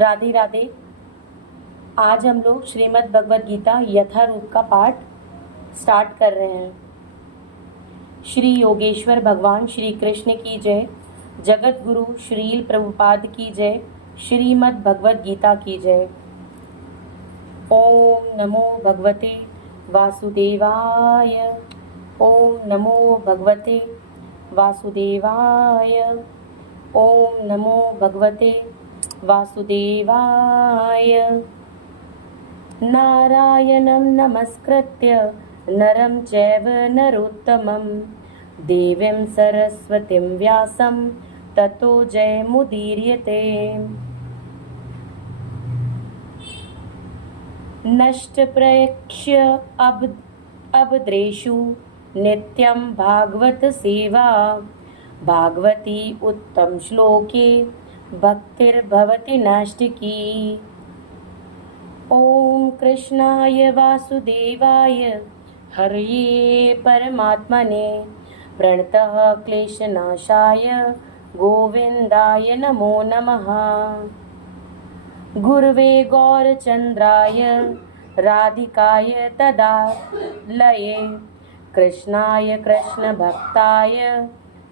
राधे राधे। आज हम लोग श्रीमद् भगवद गीता यथारूप का पाठ स्टार्ट कर रहे हैं। श्री योगेश्वर भगवान श्री कृष्ण की जय, जगत गुरु श्रील प्रभुपाद की जय, श्रीमद् भगवद गीता की जय। ओम नमो भगवते वासुदेवाय। ओम नमो भगवते वासुदेवाय। ओम नमो भगवते वासुदेवाय। नारायणं नमस्कृत्य नरं चैव नरोत्तमं देवीं सरस्वतीं व्यासं ततो जयमुदीर्यते। नष्टप्रयक्ष्य अभद्रेषु नित्यं भागवत सेवा, भागवती उत्तम श्लोके भक्तिर्भवति नैष्ठिकी। ओम कृष्णाय वासुदेवाय हरये परमात्मने प्रणतः क्लेशनाशाय गोविन्दाय नमो नमः। गुरवे गौरचन्द्राय राधिकाय तदालये कृष्णाय कृष्णभक्ताय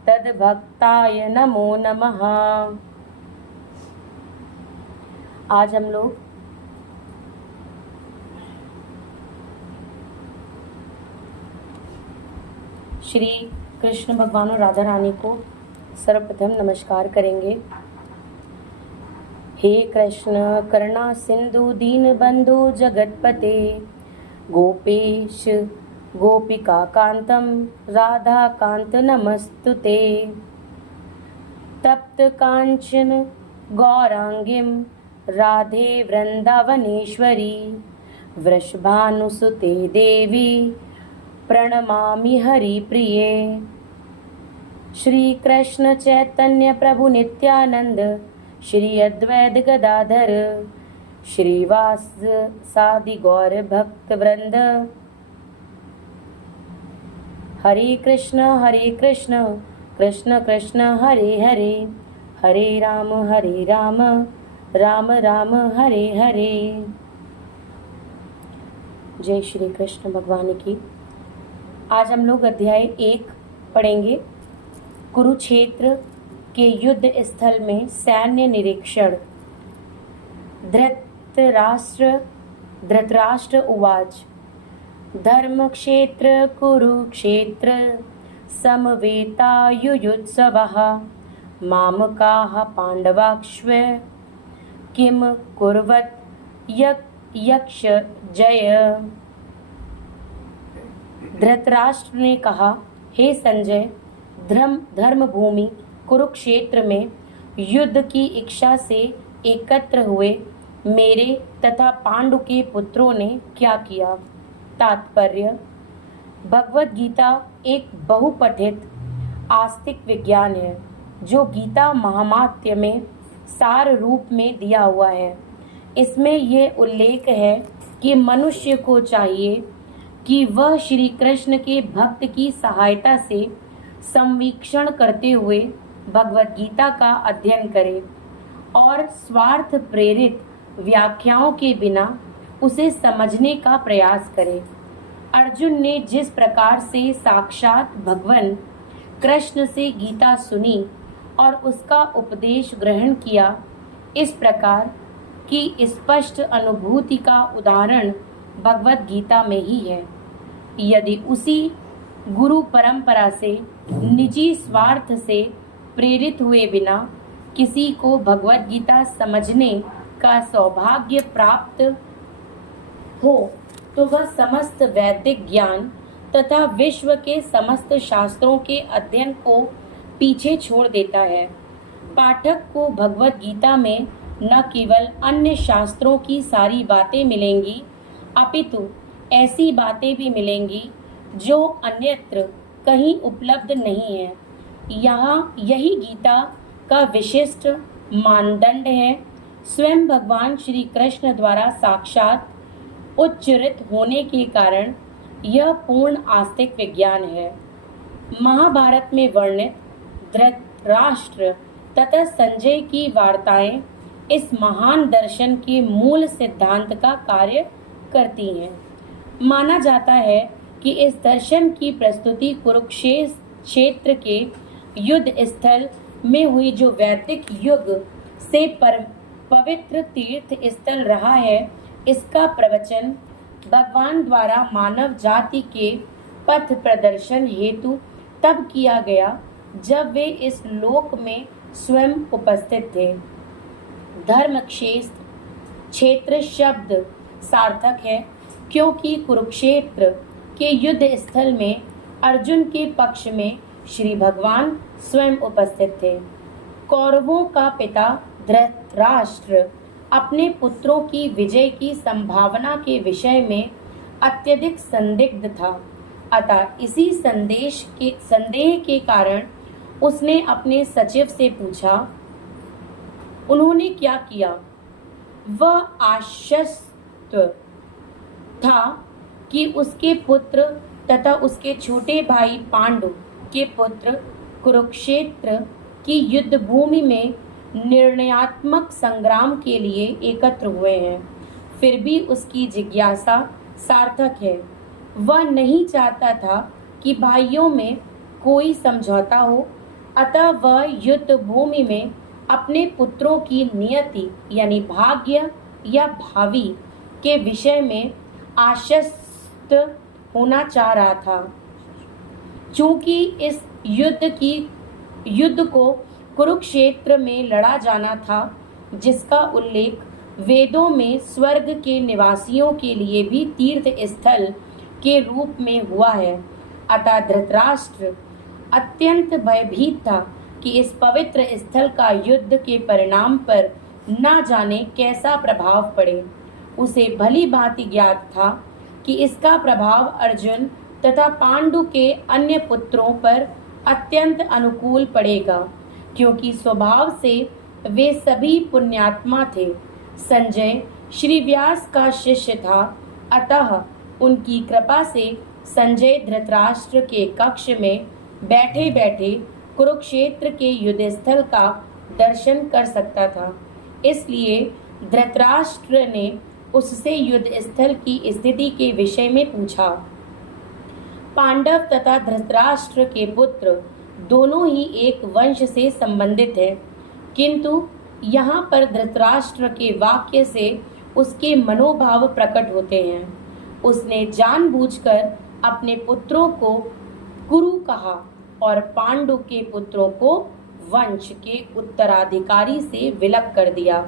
तद्भक्ताय नमो नमः। आज हम लोग श्री कृष्ण भगवान और राधा रानी को सर्वप्रथम नमस्कार करेंगे। हे कृष्ण करुणा सिंधु दीन बंधु जगतपते, गोपेश गोपिका कांतम राधा कांत नमस्तुते। तप्त कांचन गौरांगीं राधे वृंदावनेश्वरी, वृषभानुसुते देवी प्रणमामि हरिप्रिये। श्री कृष्ण चैतन्य प्रभु नित्यानंद, श्री अद्वैत गदाधर श्रीवासादि गौर भक्त वृंद। हरे कृष्ण कृष्ण कृष्ण हरे हरे, हरे राम राम राम हरे हरे। जय श्री कृष्ण भगवान की। आज हम लोग अध्याय 1 पढ़ेंगे। कुरुक्षेत्र के युद्ध स्थल में सैन्य निरीक्षण। धृतराष्ट्र उवाच, धर्मक्षेत्र कुरुक्षेत्र समवेतायुयुत्सवः, मामकाः पांडवाश्व किम कुर्वत यक्ष जय। धृतराष्ट्र ने कहा, हे संजय, धर्म भूमि कुरुक्षेत्र में युद्ध की इच्छा से एकत्र हुए मेरे तथा पांडु के पुत्रों ने क्या किया। तात्पर्य: भगवद गीता एक बहुपठित आस्तिक विज्ञान है जो गीता महात्म्य में सार रूप में दिया हुआ है। इसमें यह उल्लेख है कि मनुष्य को चाहिए कि वह श्री कृष्ण के भक्त की सहायता से संवीक्षण करते हुए भगवद गीता का अध्ययन करे और स्वार्थ प्रेरित व्याख्याओं के बिना उसे समझने का प्रयास करे। अर्जुन ने जिस प्रकार से साक्षात भगवान कृष्ण से गीता सुनी और उसका उपदेश ग्रहण किया, इस प्रकार की स्पष्ट अनुभूति का उदाहरण भगवद गीता में ही है। यदि उसी गुरु परंपरा से निजी स्वार्थ से प्रेरित हुए बिना किसी को भगवद गीता समझने का सौभाग्य प्राप्त हो तो वह समस्त वैदिक ज्ञान तथा विश्व के समस्त शास्त्रों के अध्ययन को पीछे छोड़ देता है। पाठक को भगवद गीता में न केवल अन्य शास्त्रों की सारी बातें मिलेंगी, अपितु ऐसी बातें भी मिलेंगी जो अन्यत्र कहीं उपलब्ध नहीं है। यहाँ यही गीता का विशिष्ट मानदंड है। स्वयं भगवान श्री कृष्ण द्वारा साक्षात उच्चरित होने के कारण यह पूर्ण आस्तिक विज्ञान है। महाभारत में वर्णित धृतराष्ट्र तथा संजय की वार्ताएं इस महान दर्शन के मूल सिद्धांत का कार्य करती हैं। माना जाता है कि इस दर्शन की प्रस्तुति कुरुक्षेत्र के युद्ध स्थल में हुई, जो वैदिक युग से पवित्र तीर्थ स्थल रहा है। इसका प्रवचन भगवान द्वारा मानव जाति के पथ प्रदर्शन हेतु तब किया गया जब वे इस लोक में स्वयं उपस्थित थे। धर्म क्षेत्र शब्द सार्थक है क्योंकि कुरुक्षेत्र के युद्ध स्थल में अर्जुन के पक्ष में श्री भगवान स्वयं उपस्थित थे। कौरवों का पिता धृतराष्ट्र अपने पुत्रों की विजय की संभावना के विषय में अत्यधिक संदिग्ध था। अतः इसी संदेह के कारण उसने अपने सचिव से पूछा। उन्होंने क्या किया? वह आश्वस्त था कि उसके पुत्र तथा उसके छोटे भाई पांडु के पुत्र कुरुक्षेत्र की युद्ध भूमि में निर्णयात्मक संग्राम के लिए एकत्र हुए हैं। फिर भी उसकी जिज्ञासा सार्थक है। वह नहीं चाहता था कि भाइयों में कोई समझौता हो, अतः वह युद्ध भूमि में अपने पुत्रों की नियति यानी भाग्य या भावी के विषय में आश्वस्त होना चाह रहा था। चूंकि इस युद्ध को कुरुक्षेत्र में लड़ा जाना था, जिसका उल्लेख वेदों में स्वर्ग के निवासियों के लिए भी तीर्थ स्थल के रूप में हुआ है। अतः धृतराष्ट्र अत्यंत भयभीत था कि इस पवित्र स्थल का युद्ध के परिणाम पर न जाने कैसा प्रभाव पड़े। उसे भली भांति ज्ञात था कि इसका प्रभाव अर्जुन तथा पांडु के अन्य पुत्रों पर अत्यंत अनुकूल पड़ेगा, क्योंकि स्वभाव से वे सभी पुण्यात्मा थे। संजय श्री व्यास का शिष्य था, अतः उनकी कृपा से संजय धृतराष्ट्र के कक्ष में बैठे बैठे कुरुक्षेत्र के युद्ध स्थल का दर्शन कर सकता था। इसलिए धृतराष्ट्र ने उससे युद्ध स्थल की स्थिति के विषय में पूछा। पांडव तथा धृतराष्ट्र के पुत्र दोनों ही एक वंश से संबंधित हैं, किंतु यहाँ पर धृतराष्ट्र के वाक्य से उसके मनोभाव प्रकट होते हैं। उसने जानबूझकर अपने पुत्रों को कुरु कहा और पांडु के पुत्रों को वंश के उत्तराधिकारी से विलग कर दिया।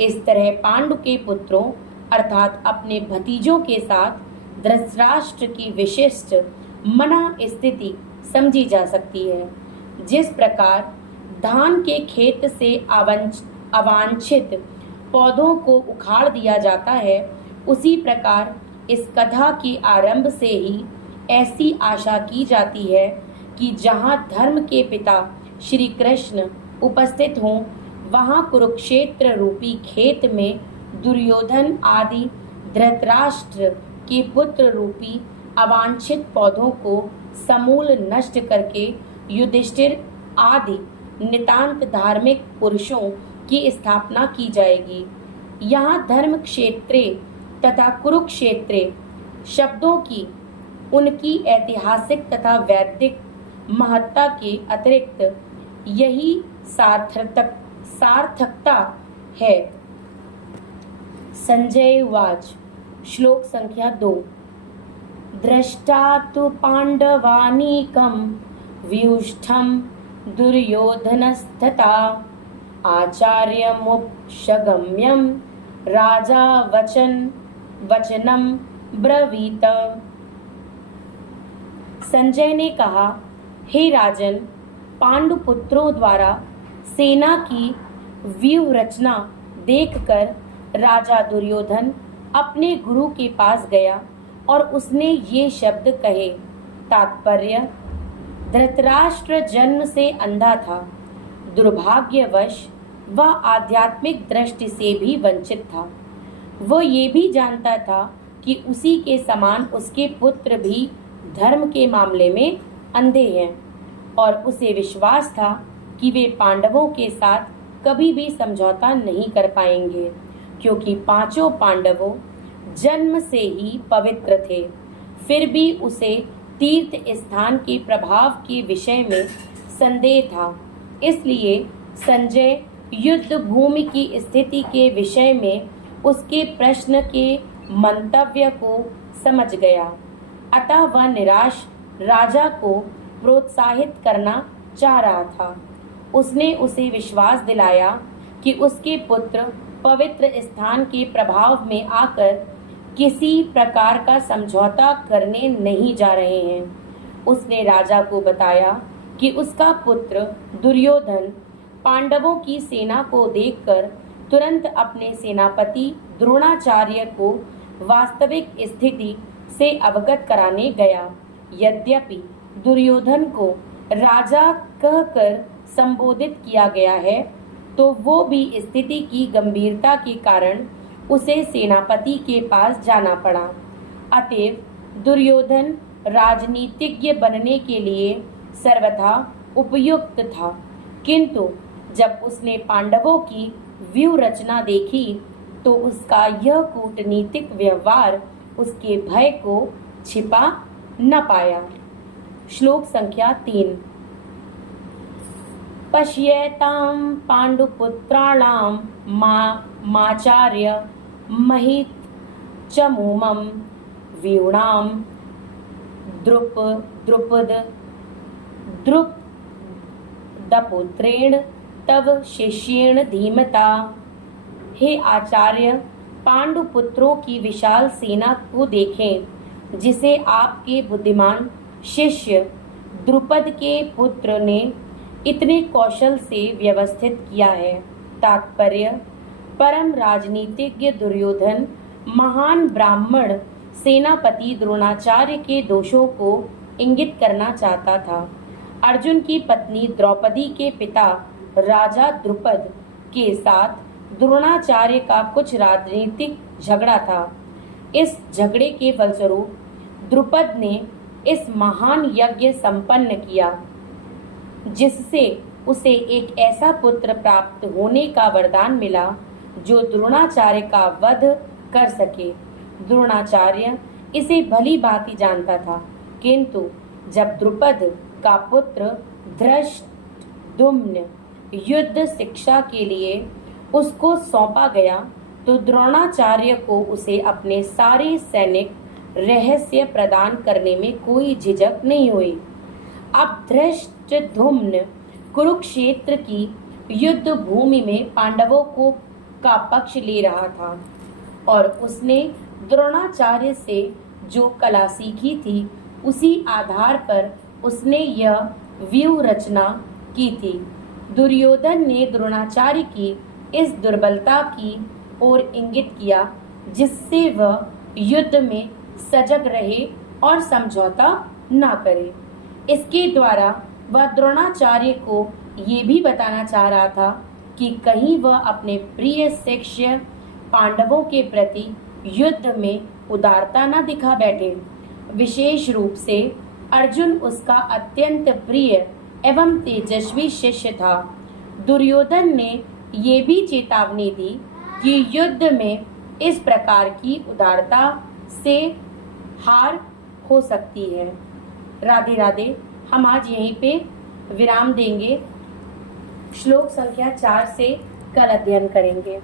इस तरह पांडु के पुत्रों अर्थात अपने भतीजों के साथ धृतराष्ट्र की विशिष्ट मना स्थिति समझी जा सकती है। जिस प्रकार धान के खेत से अवांछित पौधों को उखाड़ दिया जाता है, उसी प्रकार इस कथा के आरंभ से ही ऐसी आशा की जाती है कि जहाँ धर्म के पिता श्री कृष्ण उपस्थित हों, वहाँ कुरुक्षेत्र रूपी खेत में दुर्योधन आदि धृतराष्ट्र के पुत्र रूपी अवांछित पौधों को समूल नष्ट करके युधिष्ठिर आदि नितांत धार्मिक पुरुषों की स्थापना की जाएगी। यहाँ धर्म क्षेत्रे तथा कुरुक्षेत्रे शब्दों की उनकी ऐतिहासिक तथा वैदिक महत्ता के अतिरिक्त यही सार्थकता है। संजय उवाच। श्लोक संख्या 2। दृष्टा तु पांडवानीकं व्यूष्ठं दुर्योधनस्तथा आचार्यमुपशगम्यं राजा वचनम ब्रवीत। संजय ने कहा, हे राजन, पांडुपुत्रों द्वारा सेना की व्यूह रचना देखकर राजा दुर्योधन अपने गुरु के पास गया और उसने ये शब्द कहे। तात्पर्य: धृतराष्ट्र जन्म से अंधा था। दुर्भाग्यवश वह आध्यात्मिक दृष्टि से भी वंचित था। वह ये भी जानता था कि उसी के समान उसके पुत्र भी धर्म के मामले में अंधे हैं, और उसे विश्वास था कि वे पांडवों के साथ कभी भी समझौता नहीं कर पाएंगे, क्योंकि पांचों पांडवों जन्म से ही पवित्र थे। फिर भी उसे तीर्थ स्थान के प्रभाव के विषय में संदेह था। इसलिए संजय युद्ध भूमि की स्थिति के विषय में उसके प्रश्न के मंतव्य को समझ गया। अतः वह निराश राजा को प्रोत्साहित करना चाह रहा था। उसने उसे विश्वास दिलाया कि उसके पुत्र पवित्र स्थान के प्रभाव में आकर किसी प्रकार का समझौता करने नहीं जा रहे हैं। उसने राजा को बताया कि उसका पुत्र दुर्योधन पांडवों की सेना को देखकर तुरंत अपने सेनापति द्रोणाचार्य को वास्तविक स्थिति से अवगत कराने गया। यद्यपि दुर्योधन को राजा कहकर संबोधित किया गया है, तो वो भी स्थिति की गंभीरता के कारण उसे सेनापति के पास जाना पड़ा। अतएव दुर्योधन राजनीतिज्ञ बनने के लिए सर्वथा उपयुक्त था, किंतु जब उसने पांडवों की व्यूह रचना देखी तो उसका यह कूटनीतिक व्यवहार उसके भय को छिपा न पाया। श्लोक संख्या 3। पश्येतां पांडुपुत्राणां माचार्य महित चमूमं व्यूणां द्रुपद द्रुपदपुत्रेण तव शिष्येण धीमता। हे आचार्य, पांडुपुत्रों की विशाल सेना को देखें, जिसे आपके बुद्धिमान शिष्य द्रुपद के पुत्र ने इतने कौशल से व्यवस्थित किया है। तात्पर्य: परम राजनीतिज्ञ दुर्योधन महान ब्राह्मण सेनापति द्रोणाचार्य के दोषों को इंगित करना चाहता था। अर्जुन की पत्नी द्रौपदी के पिता राजा द्रुपद के साथ द्रोणाचार्य का कुछ राजनीतिक झगड़ा था। इस झगड़े के फलस्वरूप द्रुपद ने इस महान यज्ञ संपन्न किया, जिससे उसे एक ऐसा पुत्र प्राप्त होने का वरदान मिला जो द्रोणाचार्य का वध कर सके। द्रोणाचार्य इसे भली भांति जानता था, किंतु जब द्रुपद का पुत्र धृष्टद्युम्न युद्ध शिक्षा के लिए उसको सौंपा गया, तो द्रोणाचार्य को उसे अपने सारे सैनिक रहस्य प्रदान करने में कोई झिझक नहीं हुई। अब धृष्टद्युम्न कुरुक्षेत्र की युद्ध भूमि में पांडवों का पक्ष ले रहा था और उसने द्रोणाचार्य से जो कला सीखी थी, उसी आधार पर उसने यह व्यूह रचना की थी। दुर्योधन ने द्रोणाचार्य की इस दुर्बलता की ओर इंगित किया, जिससे वह युद्ध में सजग रहे और समझौता न करे। इसके द्वारा वह द्रोणाचार्य को ये भी बताना चाह रहा था कि कहीं वह अपने प्रिय शिष्य पांडवों के प्रति युद्ध में उदारता न दिखा बैठे। विशेष रूप से अर्जुन उसका अत्यंत प्रिय एवं तेजस्वी शिष्य था। दुर्योधन ने ये भी चेतावनी दी कि युद्ध में इस प्रकार की उदारता से हार हो सकती है। राधे राधे। हम आज यहीं पे विराम देंगे। श्लोक संख्या 4 से कल अध्ययन करेंगे।